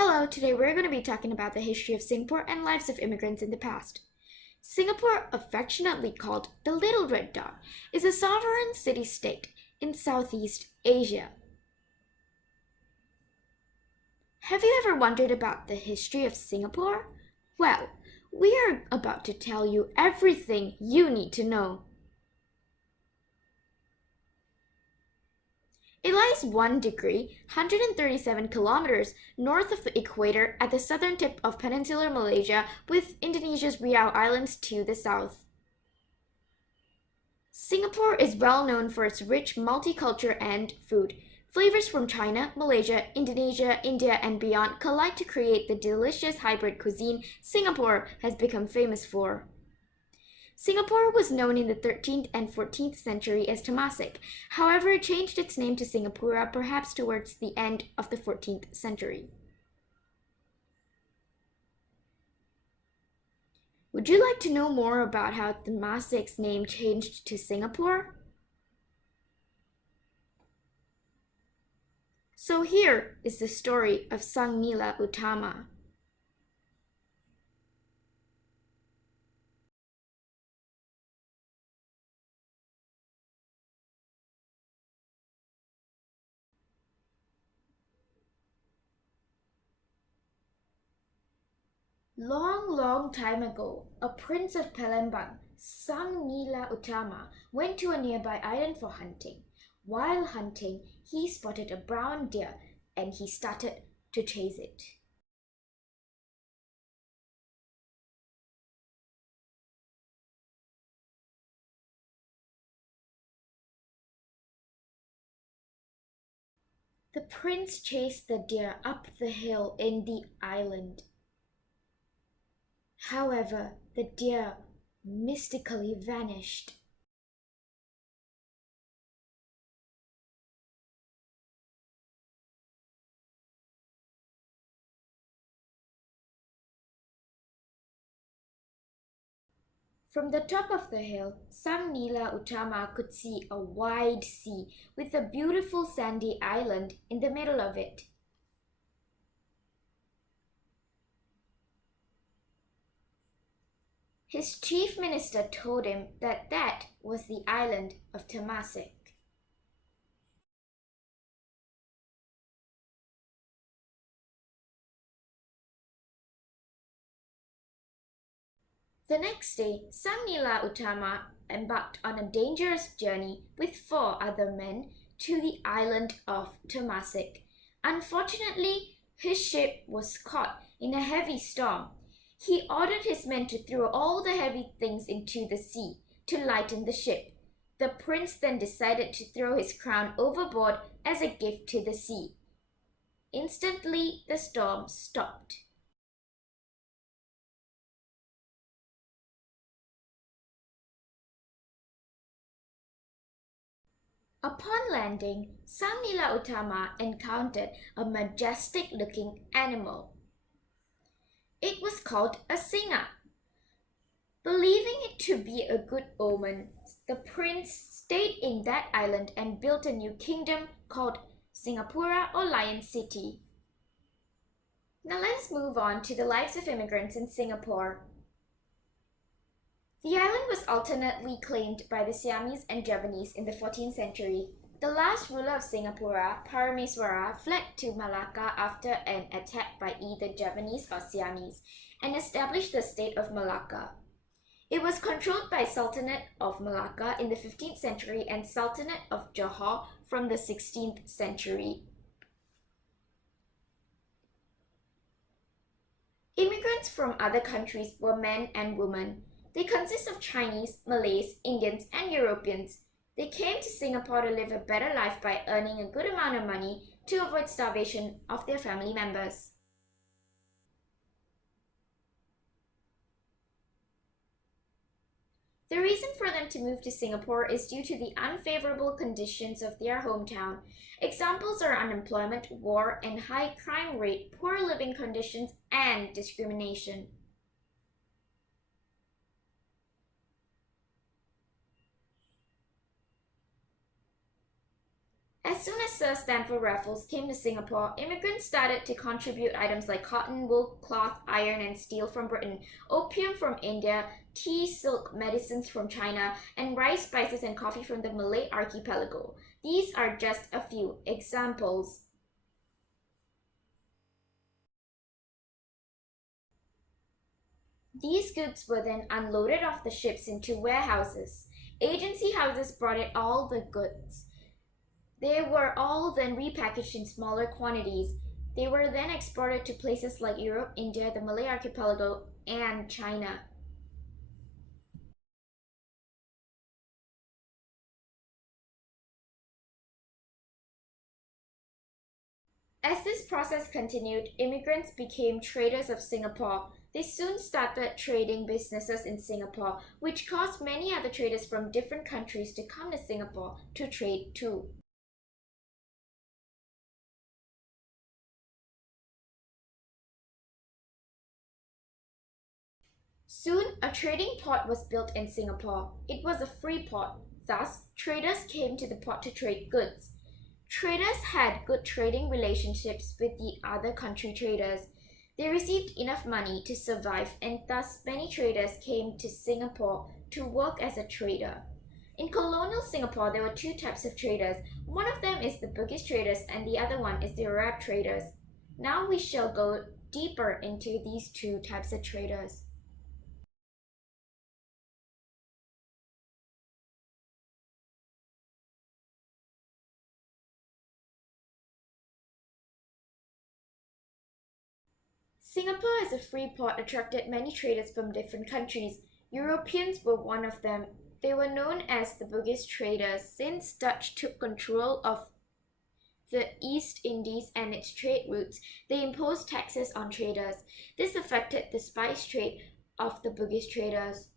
Hello, today we're going to be talking about the history of Singapore and lives of immigrants in the past. Singapore, affectionately called the Little Red Dot, is a sovereign city-state in Southeast Asia. Have you ever wondered about the history of Singapore? Well, we are about to tell you everything you need to know. It lies 1 degree, 137 kilometers north of the equator at the southern tip of peninsular Malaysia with Indonesia's Riau Islands to the south. Singapore is well known for its rich multicultural and food. Flavors from China, Malaysia, Indonesia, India, and beyond collide to create the delicious hybrid cuisine Singapore has become famous for. Singapore was known in the 13th and 14th century as Temasek. However, it changed its name to Singapura perhaps towards the end of the 14th century. Would you like to know more about how Temasek's name changed to Singapore? So here is the story of Sang Nila Utama. Long time ago, a prince of Palembang, Sang Nila Utama, went to a nearby island for hunting. While hunting, he spotted a brown deer and he started to chase it. The prince chased the deer up the hill in the island. However, the deer mystically vanished. From the top of the hill, Sang Nila Utama could see a wide sea with a beautiful sandy island in the middle of it. His chief minister told him that that was the island of Temasek. The next day, Sang Nila Utama embarked on a dangerous journey with 4 other men to the island of Temasek. Unfortunately, his ship was caught in a heavy storm. He ordered his men to throw all the heavy things into the sea to lighten the ship. The prince then decided to throw his crown overboard as a gift to the sea. Instantly, the storm stopped. Upon landing, Sang Nila Utama encountered a majestic-looking animal. It was called a singa. Believing it to be a good omen, the prince stayed in that island and built a new kingdom called Singapura or Lion City. Now let's move on to the lives of immigrants in Singapore. The island was alternately claimed by the Siamese and Javanese in the 14th century. The last ruler of Singapura, Parameswara, fled to Malacca after an attack by either Javanese or Siamese and established the state of Malacca. It was controlled by Sultanate of Malacca in the 15th century and Sultanate of Johor from the 16th century. Immigrants from other countries were men and women. They consist of Chinese, Malays, Indians, and Europeans. They came to Singapore to live a better life by earning a good amount of money to avoid starvation of their family members. The reason for them to move to Singapore is due to the unfavorable conditions of their hometown. Examples are unemployment, war, and high crime rate, poor living conditions, and discrimination. As soon as Sir Stamford Raffles came to Singapore, immigrants started to contribute items like cotton, wool, cloth, iron, and steel from Britain, opium from India, tea, silk, medicines from China, and rice, spices, and coffee from the Malay archipelago. These are just a few examples. These goods were then unloaded off the ships into warehouses. Agency houses brought in all the goods. They were all then repackaged in smaller quantities. They were then exported to places like Europe, India, the Malay archipelago, and China. As this process continued, immigrants became traders of Singapore. They soon started trading businesses in Singapore, which caused many other traders from different countries to come to Singapore to trade too. Soon, a trading port was built in Singapore. It was a free port. Thus, traders came to the port to trade goods. Traders had good trading relationships with the other country traders. They received enough money to survive, and thus many traders came to Singapore to work as a trader. In colonial Singapore, there were two types of traders. One of them is the Bugis traders, and the other one is the Arab traders. Now we shall go deeper into these two types of traders. Singapore as a free port attracted many traders from different countries. Europeans were one of them. They were known as the Bugis traders since Dutch took control of the East Indies and its trade routes. They imposed taxes on traders. This affected the spice trade of the Bugis traders.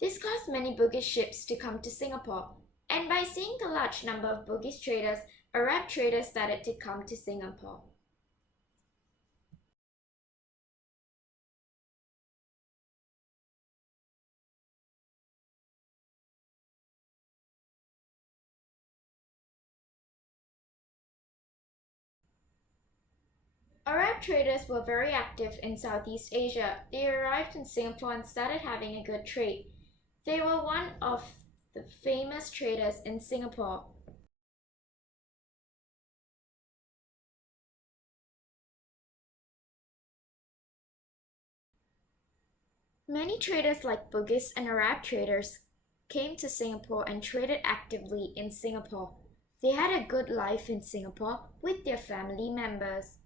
This caused many Bugis ships to come to Singapore, and by seeing the large number of Bugis traders, Arab traders started to come to Singapore. Arab traders were very active in Southeast Asia. They arrived in Singapore and started having a good trade. They were one of the famous traders in Singapore. Many traders like Bugis and Arab traders came to Singapore and traded actively in Singapore. They had a good life in Singapore with their family members.